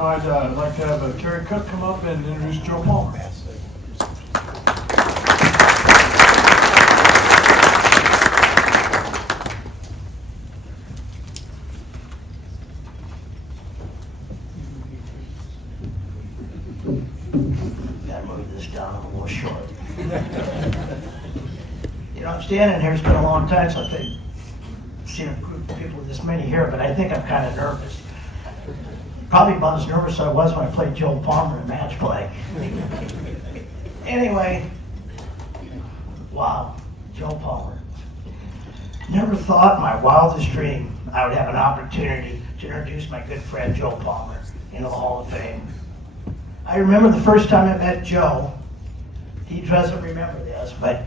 I'd like to have Terry Cook come up and introduce Joe Palmer. Gotta move this down, I'm a little short. You know, I'm standing here, it's been a long time since I've seen a group of people this many here, but I think I'm kind of nervous. Probably about as nervous as I was when I played Joe Palmer in match play. Anyway, wow, Joe Palmer. Never thought in my wildest dream I would have an opportunity to introduce my good friend Joe Palmer into the Hall of Fame. I remember the first time I met Joe. He doesn't remember this, but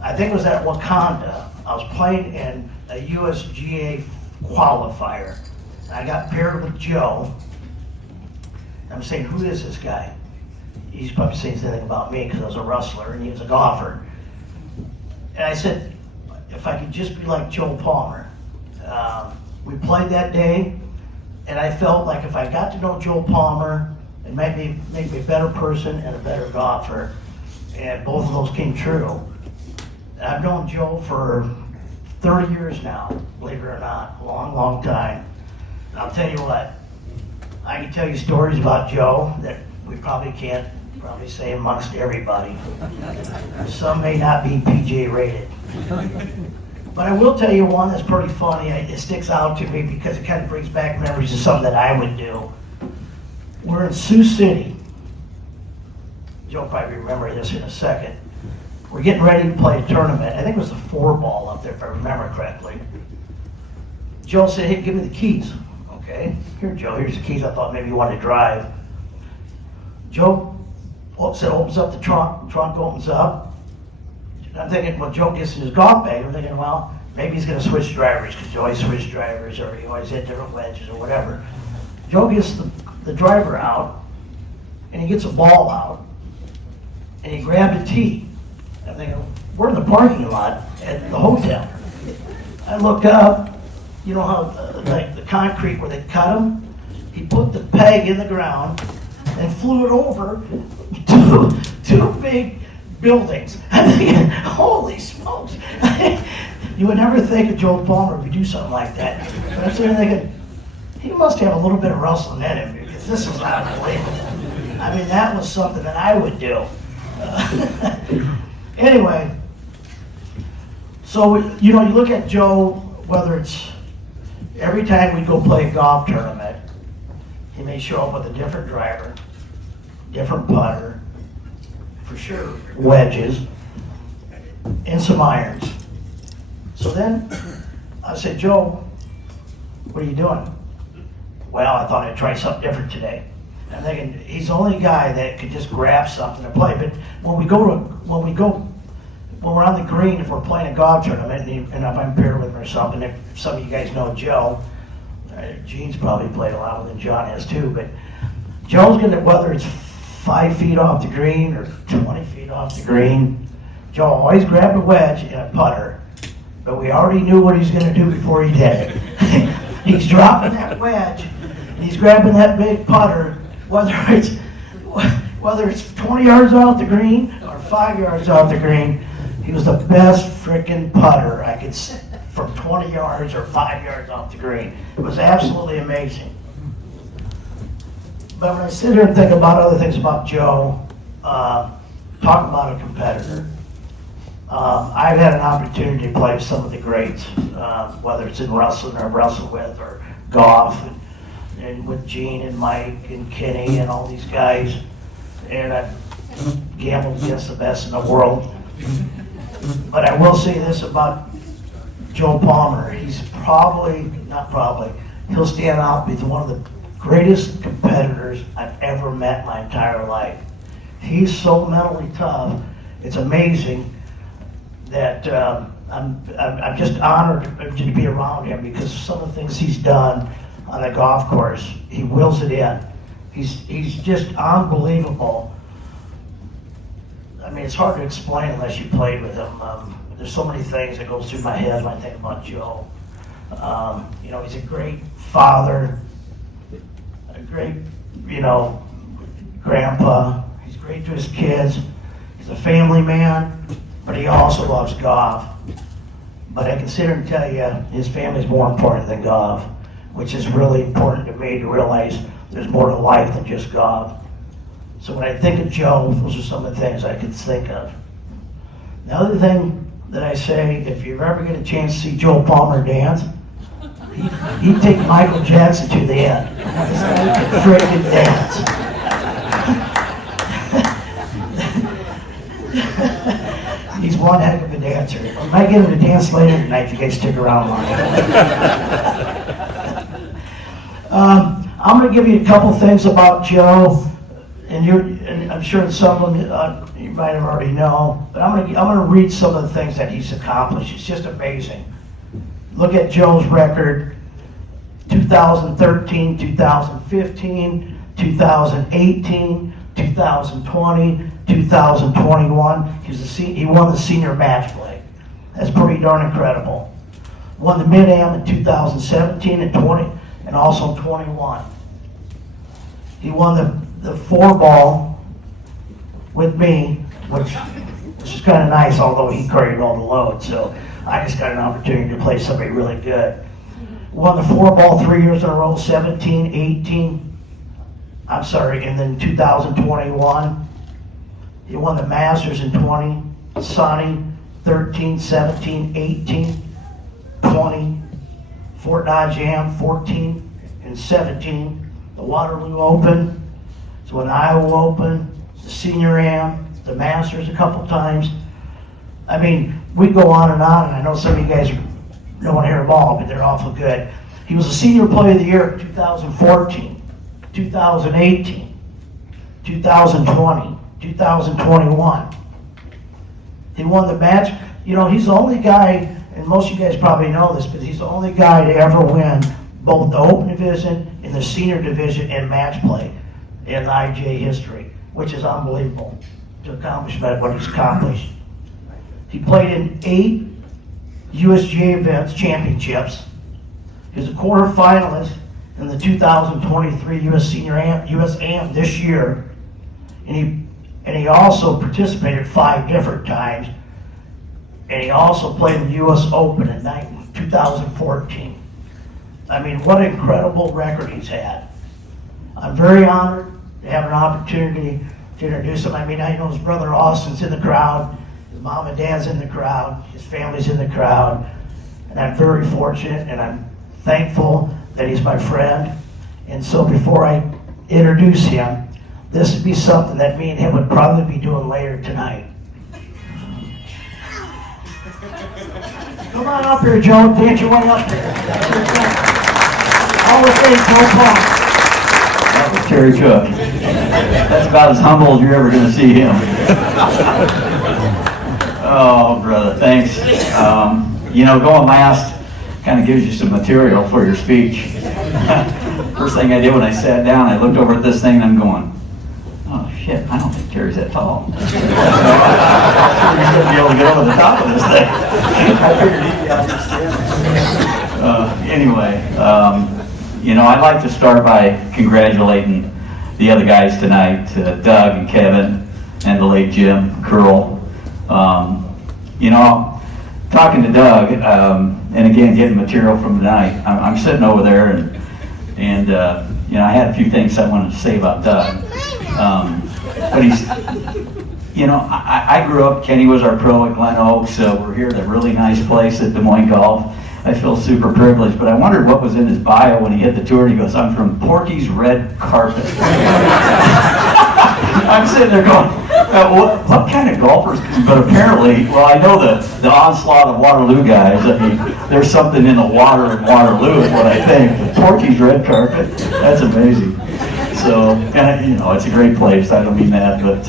I think it was at Wakanda. I was playing in a USGA qualifier. And I got paired with Joe. I'm saying, who is this guy? He's probably saying anything about me because I was a wrestler and he was a golfer. And I said, if I could just be like Joe Palmer. We played that day, and I felt like if I got to know Joe Palmer, it might make me a better person and a better golfer. And both of those came true. And I've known Joe for 30 years now, believe it or not, a long, long time. And I'll tell you what, I can tell you stories about Joe that we probably can't say amongst everybody. Some may not be PGA rated. But I will tell you one that's pretty funny. It sticks out to me because it kind of brings back memories of something that I would do. We're in Sioux City. Joe will probably remember this in a second. We're getting ready to play a tournament. I think it was the Four-Ball up there, if I remember correctly. Joe said, hey, give me the keys. Okay, here, Joe, here's the keys. I thought maybe you wanted to drive. Joe said, opens up the trunk opens up. I'm thinking, well, Joe gets in his golf bag. I'm thinking, well, maybe he's going to switch drivers because he always switched drivers or he always had different wedges or whatever. Joe gets the driver out and he gets a ball out and he grabbed a tee. I'm thinking, we're in the parking lot at the hotel. I look up, you know how like the concrete where they cut them? He put the peg in the ground and flew it over two big buildings. I'm thinking, holy smokes. You would never think of Joe Palmer would do something like that. But I'm sitting there thinking, he must have a little bit of wrestling in him because this is unbelievable. I mean, that was something that I would do. Anyway, so, you know, you look at Joe, whether it's every time we go play a golf tournament, he may show up with a different driver, different putter, for sure, wedges, and some irons. So then I said, Joe, what are you doing? Well, I thought I'd try something different today. I'm thinking he's the only guy that could just grab something and play. But when we're on the green, if we're playing a golf tournament, and if I'm paired with him or something, if some of you guys know Joe, Gene's probably played a lot more than John has too. But Joe's gonna, whether it's 5 feet off the green or 20 feet off the green, Joe always grabbed a wedge and a putter. But we already knew what he's gonna do before he did it. He's dropping that wedge, and he's grabbing that big putter, whether it's 20 yards off the green or 5 yards off the green. He was the best freaking putter I could see from 20 yards or 5 yards off the green. It was absolutely amazing. But when I sit here and think about other things about Joe, talk about a competitor. I've had an opportunity to play with some of the greats, whether it's in wrestling or wrestle with or golf, and with Gene and Mike and Kenny and all these guys. And I've gambled against the best in the world. But I will say this about Joe Palmer. He's he'll stand out as one of the greatest competitors I've ever met in my entire life. He's so mentally tough. It's amazing that I'm just honored to be around him because some of the things he's done on the golf course, he wills it in. He's just unbelievable. I mean, it's hard to explain unless you played with him. There's so many things that goes through my head when I think about Joe. You know, he's a great father, a great you know, grandpa. He's great to his kids. He's a family man, but he also loves golf. But I can sit here and tell you, his family's more important than golf, which is really important to me to realize there's more to life than just golf. So when I think of Joe, those are some of the things I could think of. The other thing that I say, if you ever get a chance to see Joe Palmer dance, he'd take Michael Jackson to the end. This guy can freaking dance. He's one heck of a dancer. I might get him to dance later tonight if you guys stick around long enough. I'm going to give you a couple things about Joe, and I'm sure some of them you might have already know, but I'm going to read some of the things that he's accomplished. It's just amazing. Look at Joe's record: 2013, 2015, 2018, 2020, 2021. He won the senior match play. That's pretty darn incredible. Won the mid-am in 2017 and 20, and also 21. He won the four-ball with me, which is kind of nice, although he carried all the load. So I just got an opportunity to play somebody really good. Won the four-ball 3 years in a row, 17, 18. And then 2021. He won the Masters in 20, Sani 13, 17, 18, 20, Fort Dodge Am 14 and 17, the Waterloo Open, so an Iowa Open, the Senior Am, the Masters a couple times. I mean, we go on, and I know some of you guys don't want to hear them all, but they're awful good. He was a Senior Player of the Year in 2014, 2018, 2020, 2021. He won the match. You know, he's the only guy, and most of you guys probably know this, but he's the only guy to ever win both the Open Division and the Senior Division in match play in IGA history, which is unbelievable to accomplish what he's accomplished. He played in 8 USGA events, championships. He was a quarterfinalist in the 2023 US Am this year, and he also participated 5 different times, and he also played in the US Open in 2014. I mean, what an incredible record he's had. I'm very honored to have an opportunity to introduce him. I mean, I know his brother Austin's in the crowd, his mom and dad's in the crowd, his family's in the crowd, and I'm very fortunate and I'm thankful that he's my friend. And so before I introduce him, this would be something that me and him would probably be doing later tonight. Come on up here, Joe. Dance your way up there. Always say Joe Paul. That was Terry Cook. That's about as humble as you're ever going to see him. Oh, brother, thanks. You know, going last kind of gives you some material for your speech. First thing I did when I sat down, I looked over at this thing and I'm going, oh shit, I don't think Terry's that tall. I'm sure he's going to be able to get over the top of this thing. I figured he'd be out there. Anyway, you know, I'd like to start by congratulating the other guys tonight, Doug and Kevin, and the late Jim Curl. You know, talking to Doug, and again, getting material from tonight, I'm sitting over there, and you know, I had a few things I wanted to say about Doug. But he's, you know, I grew up, Kenny was our pro at Glen Oaks, we're here at a really nice place at Des Moines Golf. I feel super privileged, but I wondered what was in his bio when he hit the tour. He goes, I'm from Porky's Red Carpet. I'm sitting there going, what kind of golfers? But apparently, well, I know the onslaught of Waterloo guys. I mean, there's something in the water in Waterloo is what I think. But Porky's Red Carpet, that's amazing. So, and you know, it's a great place. I don't mean that, but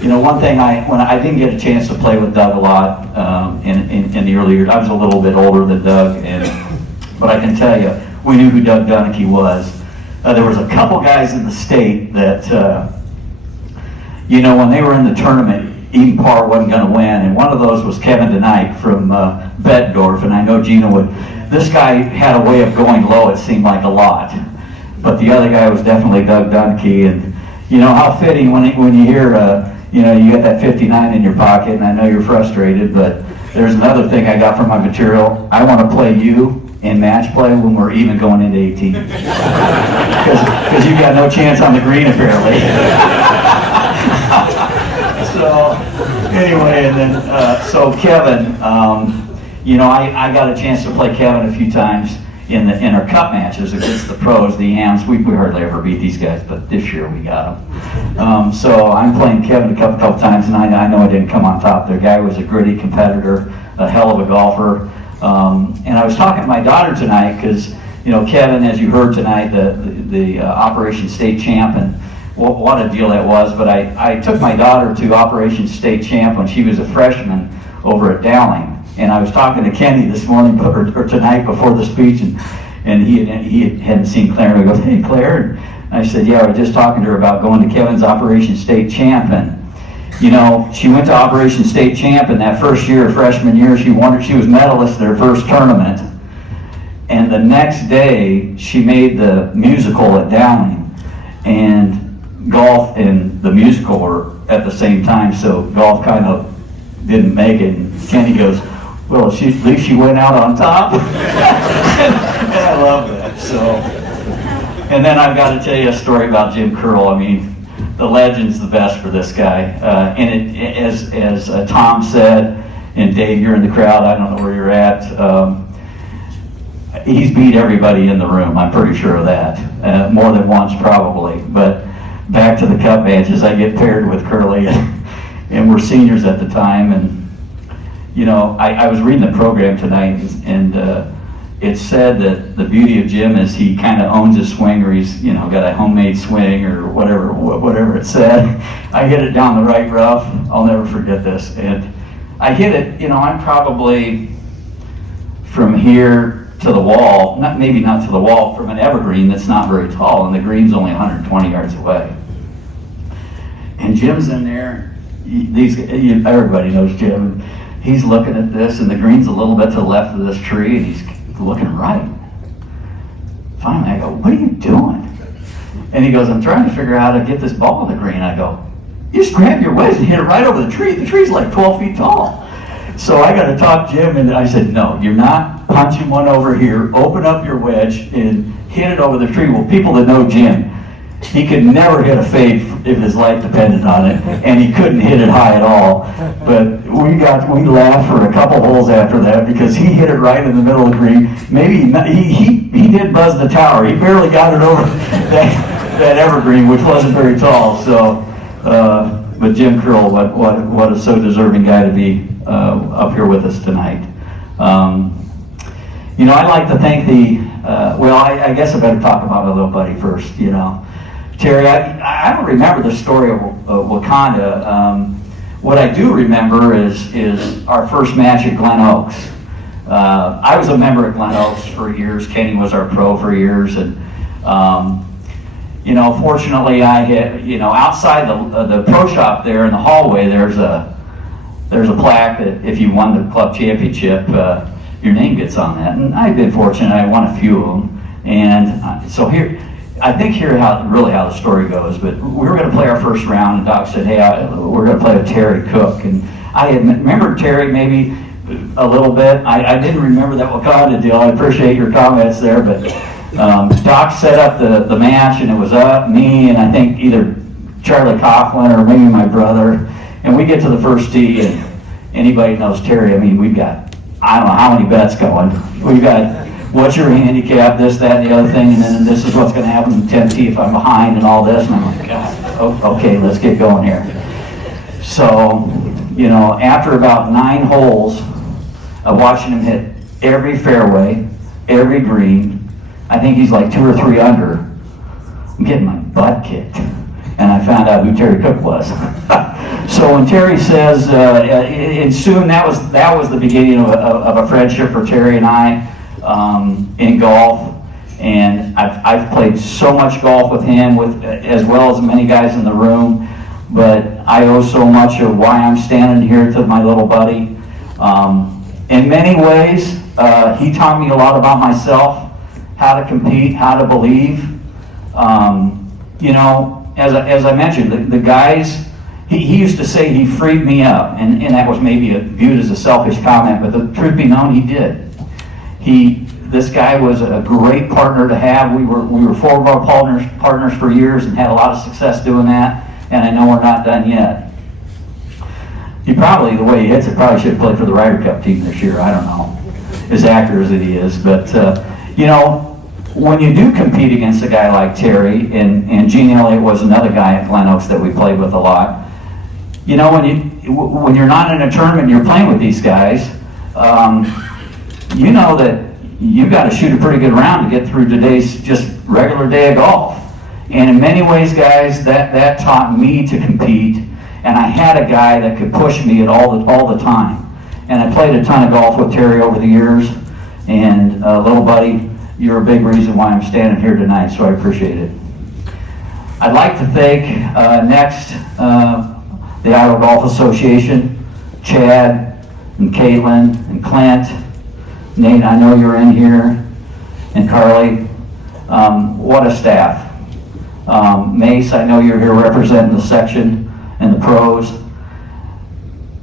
you know, one thing when I didn't get a chance to play with Doug a lot in the early years. I was a little bit older than Doug, but I can tell you, we knew who Doug Dunicke was. There was a couple guys in the state that, you know, when they were in the tournament, even par wasn't going to win, and one of those was Kevin DeKnight from Bettendorf, and I know Gina would. This guy had a way of going low, it seemed like a lot. but the other guy was definitely Doug Dunke. And you know how fitting when you hear, you know, you got that 59 in your pocket, and I know you're frustrated, but there's another thing I got from my material. I want to play you in match play when we're even going into 18. Because you got no chance on the green, apparently. So, anyway, and then, so Kevin, you know, I got a chance to play Kevin a few times in our cup matches against the pros, the AMs. We hardly ever beat these guys, but this year we got them. So I'm playing Kevin a couple times, and I know I didn't come on top. The guy was a gritty competitor, a hell of a golfer. And I was talking to my daughter tonight because, you know, Kevin, as you heard tonight, the Operation State Champ, and what a deal that was. But I took my daughter to Operation State Champ when she was a freshman over at Dowling. And I was talking to Kenny this morning, or tonight before the speech, and he hadn't seen Claire. And I go, hey, Claire. And I said, yeah, I was just talking to her about going to Kevin's Operation State Champ. And, you know, she went to Operation State Champ, and that first year, freshman year, she was medalist in her first tournament. And the next day, she made the musical at Dowling. And golf and the musical were at the same time, so golf kind of didn't make it. And Kenny goes, well, at least she went out on top. And I love that. So, and then I've got to tell you a story about Jim Curl. I mean, the legend's the best for this guy. And as Tom said, and Dave, you're in the crowd, I don't know where you're at, he's beat everybody in the room, I'm pretty sure of that. More than once, probably. But back to the cup matches, I get paired with Curly, and we're seniors at the time. And, you know, I was reading the program tonight, and it said that the beauty of Jim is he kind of owns his swing, or he's, you know, got a homemade swing, or whatever it said. I hit it down the right rough. I'll never forget this. And I hit it, you know, I'm probably from here to the wall, maybe not to the wall, from an evergreen that's not very tall, and the green's only 120 yards away. And Jim's in there. Everybody knows Jim. He's looking at this, and the green's a little bit to the left of this tree, and he's looking right. Finally, I go, what are you doing? And he goes, I'm trying to figure out how to get this ball in the green. I go, you just grab your wedge and hit it right over the tree. The tree's like 12 feet tall. So I got to talk Jim, and I said, no, you're not punching one over here. Open up your wedge and hit it over the tree. Well, people that know Jim, he could never hit a fade if his life depended on it, and he couldn't hit it high at all. But we laughed for a couple holes after that because he hit it right in the middle of the green. Maybe he did buzz the tower. He barely got it over that evergreen, which wasn't very tall. So, but Jim Curl, what a so deserving guy to be up here with us tonight. You know, I'd like to thank I guess I better talk about my little buddy first, you know. Terry, I don't remember the story of Wakanda. What I do remember is our first match at Glen Oaks. I was a member at Glen Oaks for years. Kenny was our pro for years, and you know, fortunately, I had, you know, outside the pro shop there in the hallway, there's a plaque that if you won the club championship, your name gets on that. And I've been fortunate; I won a few of them, and so here. I think how the story goes, but we were going to play our first round, and Doc said, hey, we're going to play with Terry Cook. And I had remembered Terry maybe a little bit. I didn't remember that Wakanda deal. I appreciate your comments there, but Doc set up the match, and it was me, and I think either Charlie Coughlin or maybe my brother. And we get to the first tee, and anybody knows Terry, I mean, we've got, I don't know how many bets going. We've got, what's your handicap, this, that, and the other thing, and then this is what's going to happen in 10th tee if I'm behind and all this. And I'm like, God, okay, let's get going here. So, you know, after about 9 holes of watching him hit every fairway, every green, I think he's like 2 or 3 under, I'm getting my butt kicked. And I found out who Terry Cook was. So when Terry says, and soon that was the beginning of a friendship for Terry and I. In golf, and I've played so much golf with him, as well as many guys in the room, but I owe so much of why I'm standing here to my little buddy. In many ways, he taught me a lot about myself, how to compete, how to believe, You know, as I mentioned, the guys, he used to say he freed me up, and that was maybe viewed as a selfish comment, but the truth be known, he did. This guy was a great partner to have. We were four-ball partners for years and had a lot of success doing that, and I know we're not done yet. He probably, the way he hits it, probably should have played for the Ryder Cup team this year. I don't know, as accurate as he is. But, you know, when you do compete against a guy like Terry, and Gene Elliott was another guy at Glen Oaks that we played with a lot, you know, when you're not in a tournament and you're playing with these guys, you know that you've got to shoot a pretty good round to get through today's just regular day of golf. And in many ways, guys, that taught me to compete, and I had a guy that could push me all the time. And I played a ton of golf with Terry over the years, and little buddy, you're a big reason why I'm standing here tonight, so I appreciate it. I'd like to thank next the Iowa Golf Association, Chad and Caitlin and Clint. Nate, I know you're in here, and Carly. What a staff. Mace, I know you're here representing the section and the pros.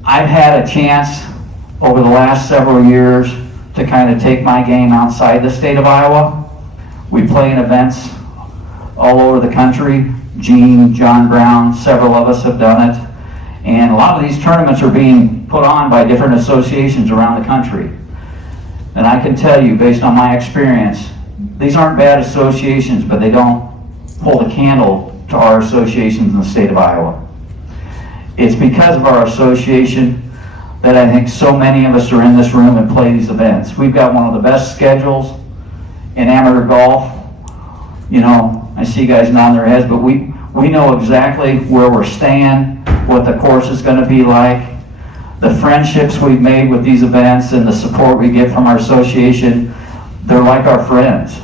I've had a chance over the last several years to kind of take my game outside the state of Iowa. We play in events all over the country. Gene, John Brown, several of us have done it. And a lot of these tournaments are being put on by different associations around the country. And I can tell you, based on my experience, these aren't bad associations, but they don't hold a candle to our associations in the state of Iowa. It's because of our association that I think so many of us are in this room and play these events. We've got one of the best schedules in amateur golf. You know, I see guys nodding their heads, but we know exactly where we're staying, what the course is going to be like. The friendships we've made with these events and the support we get from our association, they're like our friends.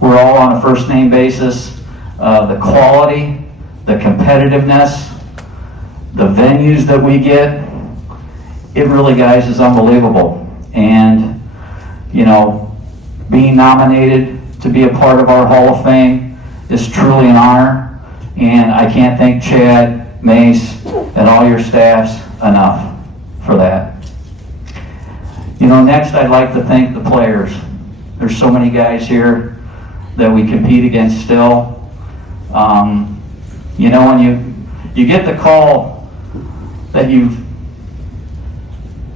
We're all on a first name basis. The quality, the competitiveness, the venues that we get, it really, guys, is unbelievable. And, you know, being nominated to be a part of our Hall of Fame is truly an honor. And I can't thank Chad, Mace, and all your staffs enough for that. You know, next I'd like to thank the players. There's so many guys here that we compete against still. You know, when you get the call that you've,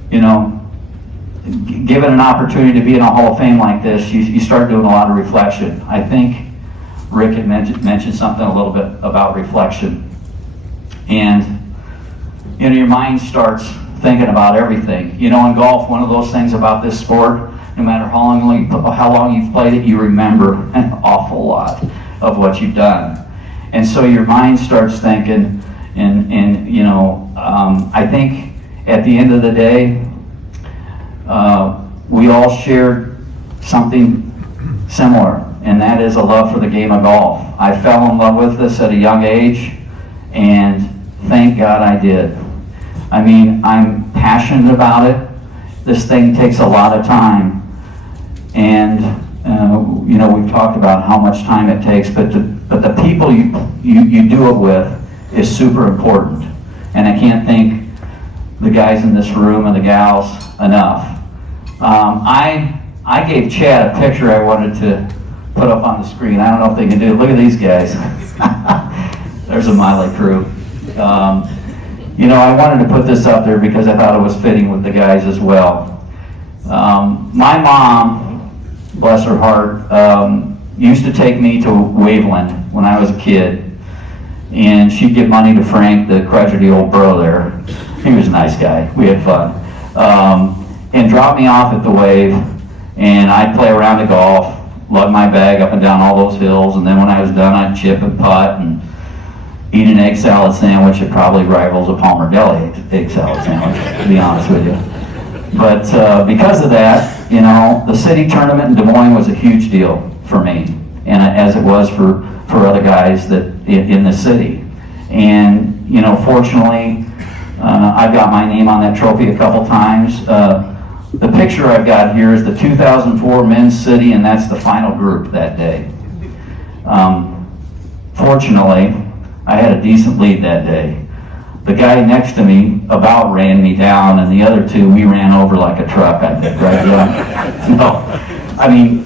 you know, given an opportunity to be in a Hall of Fame like this, you start doing a lot of reflection. I think Rick had mentioned something a little bit about reflection. And, you know, your mind starts thinking about everything. You know, in golf, one of those things about this sport, no matter how long you've played it, you remember an awful lot of what you've done. And so your mind starts thinking, and you know, I think at the end of the day, we all shared something similar, and that is a love for the game of golf. I fell in love with this at a young age, and thank God I did. I mean, I'm passionate about it. This thing takes a lot of time, and you know, we've talked about how much time it takes, but the people you do it with is super important, and I can't thank the guys in this room and the gals enough. I gave Chad a picture I wanted to put up on the screen. I don't know if they can do it. Look at these guys. There's a Miley crew. You know, I wanted to put this up there because I thought it was fitting with the guys as well. My mom, bless her heart, used to take me to Waveland when I was a kid, and she'd give money to Frank, the crudgety old bro there. He was a nice guy. We had fun. And drop me off at the Wave, and I'd play around the golf, lug my bag up and down all those hills, and then when I was done, I'd chip and putt and eat an egg salad sandwich that probably rivals a Palmer Deli egg salad sandwich, to be honest with you. But because of that, you know, the city tournament in Des Moines was a huge deal for me, and as it was for other guys that in the city. And, you know, fortunately, I've got my name on that trophy a couple times. The picture I've got here is the 2004 Men's City, and that's the final group that day. Fortunately, I had a decent lead that day. The guy next to me about ran me down, and the other two, we ran over like a truck, I think, right? Yeah. No, I mean,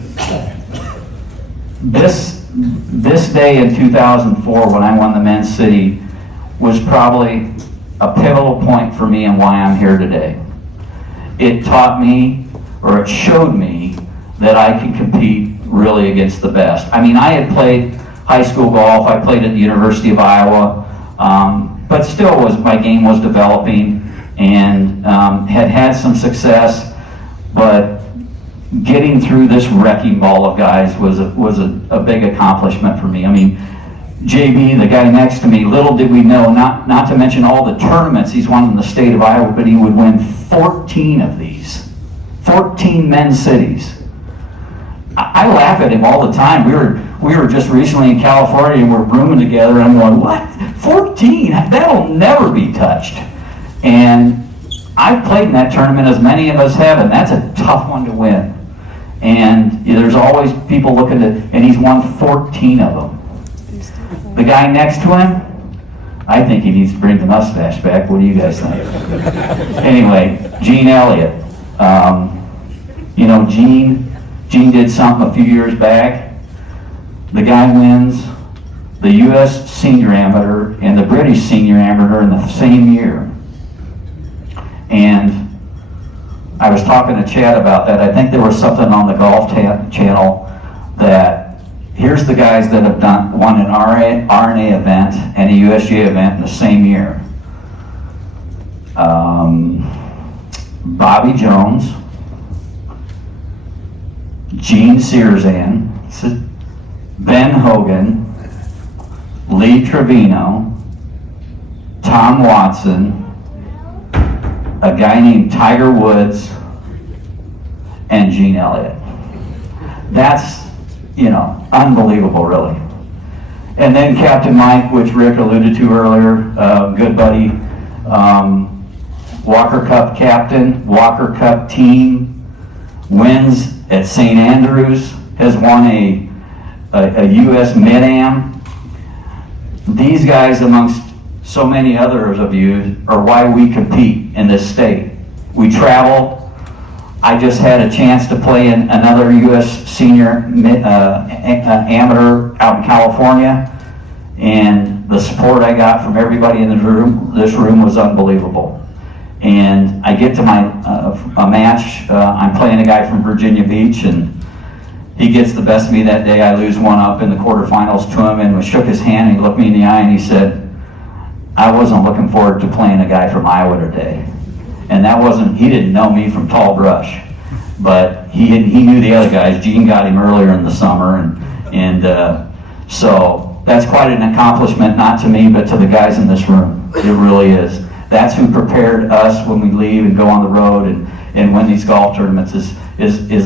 this day in 2004 when I won the men's city was probably a pivotal point for me and why I'm here today. It taught me, or it showed me, that I can compete really against the best. I mean, I had played high school golf, I played at the University of Iowa, but still my game was developing, and had some success, but getting through this wrecking ball of guys was a big accomplishment for me. I mean, JB, the guy next to me, little did we know, not to mention all the tournaments he's won in the state of Iowa, but he would win 14 of these, 14 men's cities. I laugh at him all the time. We were just recently in California and we're rooming together, and I'm going, what? 14? That'll never be touched. And I've played in that tournament, as many of us have, and that's a tough one to win. And there's always people looking to, and he's won 14 of them. The guy next to him, I think he needs to bring the mustache back. What do you guys think? Anyway, Gene Elliott. You know, Gene did something a few years back. The guy wins the U.S. Senior Amateur and the British Senior Amateur in the same year. And I was talking to Chad about that. I think there was something on the Golf Channel that here's the guys that have won an RNA event and a USGA event in the same year. Bobby Jones, Gene Searzan, Ben Hogan, Lee Trevino, Tom Watson, a guy named Tiger Woods, and Gene Elliott. That's, unbelievable, really. And then Captain Mike, which Rick alluded to earlier, good buddy, Walker Cup captain, Walker Cup team, wins at St. Andrews, has won a U.S. Mid-Am. These guys, amongst so many others of you, are why we compete in this state. We travel. I just had a chance to play in another U.S. Senior Amateur out in California, and the support I got from everybody in this room was unbelievable. And I get to my a match. I'm playing a guy from Virginia Beach, and he gets the best of me that day. I lose one up in the quarterfinals to him, and we shook his hand, and he looked me in the eye, and he said, I wasn't looking forward to playing a guy from Iowa today. And he didn't know me from Tall Brush, but he knew the other guys. Gene got him earlier in the summer, and so that's quite an accomplishment, not to me, but to the guys in this room. It really is. That's who prepared us when we leave and go on the road and win these golf tournaments is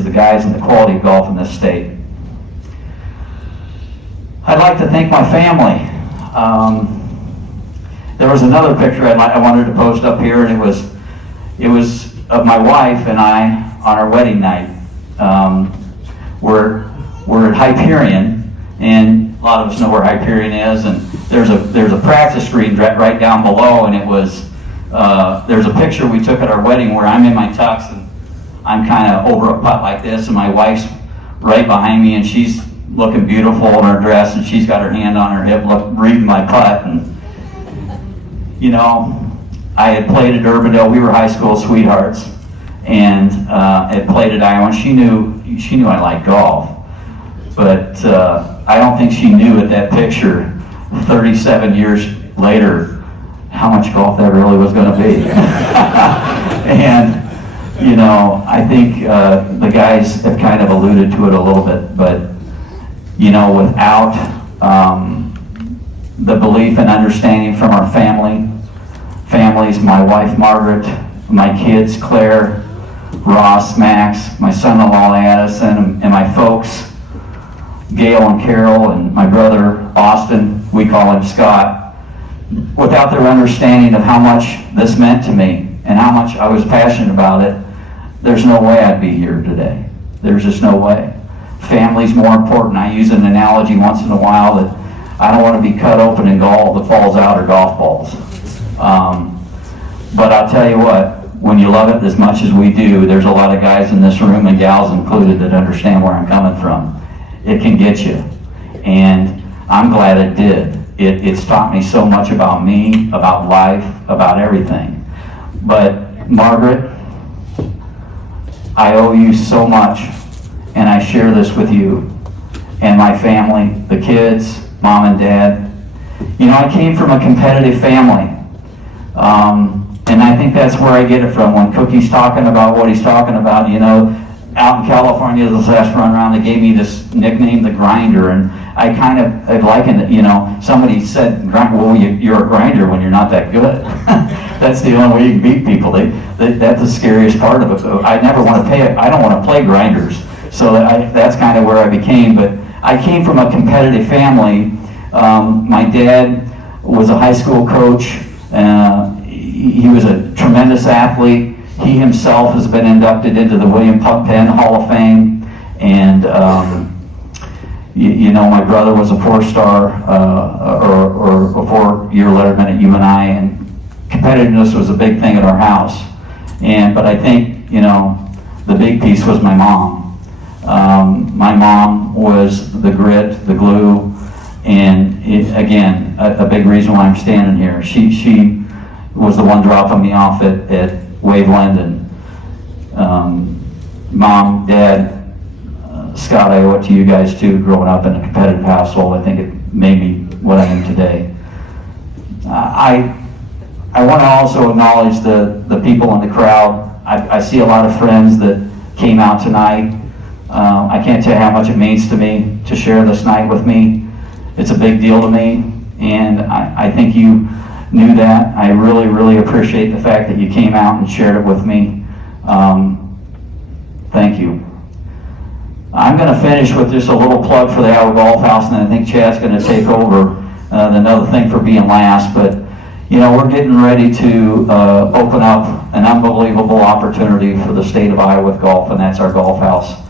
the guys in the quality of golf in this state. I'd like to thank my family. There was another picture I wanted to post up here, and it was of my wife and I on our wedding night. We're at Hyperion, and a lot of us know where Hyperion is, and there's a practice green right down below, and it was there's a picture we took at our wedding where I'm in my tux and I'm kind of over a putt like this, and my wife's right behind me, and she's looking beautiful in her dress, and she's got her hand on her hip, reading my putt. And I had played at Urbandale. We were high school sweethearts, and had played at Iowa. And she knew I liked golf, but I don't think she knew at that picture, 37 years later, how much golf that really was going to be. And I think the guys have kind of alluded to it a little bit, but without the belief and understanding from our families, my wife Margaret, my kids Claire, Ross, Max, my son-in-law Addison, and my folks Gail and Carol, and my brother Austin, we call him Scott, without their understanding of how much this meant to me and how much I was passionate about it, there's no way I'd be here today. There's just no way. family's more important. I use an analogy once in a while that I don't want to be cut open and all that falls out are golf balls. But I'll tell you what, when you love it as much as we do, there's a lot of guys in this room, and gals included, that understand where I'm coming from. It can get you. And I'm glad it did. It's taught me so much about me, about life, about everything. But Margaret, I owe you so much, and I share this with you and my family, the kids, mom and dad. You know, I came from a competitive family. And I think that's where I get it from. When Cookie's talking about what he's talking about, you know, out in California, this last run around, they gave me this nickname, the Grinder, and I kind of likened it, you know, somebody said, well, you're a grinder when you're not that good. That's the only way you can beat people. That's the scariest part of it. I never want to I don't want to play grinders. So that's kind of where I became. But I came from a competitive family. My dad was a high school coach. He was a tremendous athlete. He himself has been inducted into the William Penn Hall of Fame. And, you know, my brother was a four-star or a four-year letterman at UNI, and competitiveness was a big thing at our house. But I think, you know, the big piece was my mom. My mom was the grit, the glue, and again, a big reason why I'm standing here. She was the one dropping me off at Wave Linden. Mom, Dad, Scott, I owe it to you guys too, growing up in a competitive household. I think it made me what I am today. I want to also acknowledge the people in the crowd. I see a lot of friends that came out tonight. I can't tell you how much it means to me to share this night with me. It's a big deal to me, and I think you knew that. I really, really appreciate the fact that you came out and shared it with me. Thank you. I'm going to finish with just a little plug for the Iowa Golf House, and I think Chad's going to take over another thing for being last. But, you know, we're getting ready to open up an unbelievable opportunity for the state of Iowa with golf, and that's our golf house.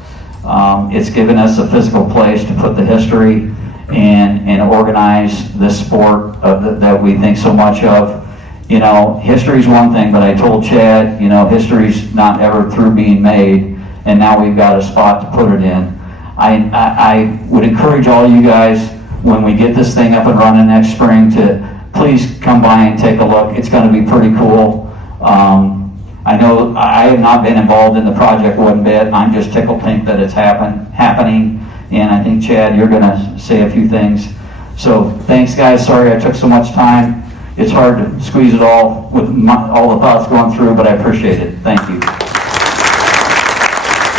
It's given us a physical place to put the history and organize this sport that we think so much of. You know, history's one thing, but I told Chad, you know, history's not ever through being made, and now we've got a spot to put it in. I would encourage all you guys, when we get this thing up and running next spring, to please come by and take a look. It's going to be pretty cool. I know I have not been involved in the project one bit. I'm just tickled pink that it's happening. And I think, Chad, you're going to say a few things. So thanks, guys. Sorry I took so much time. It's hard to squeeze it all with all the thoughts going through, but I appreciate it. Thank you.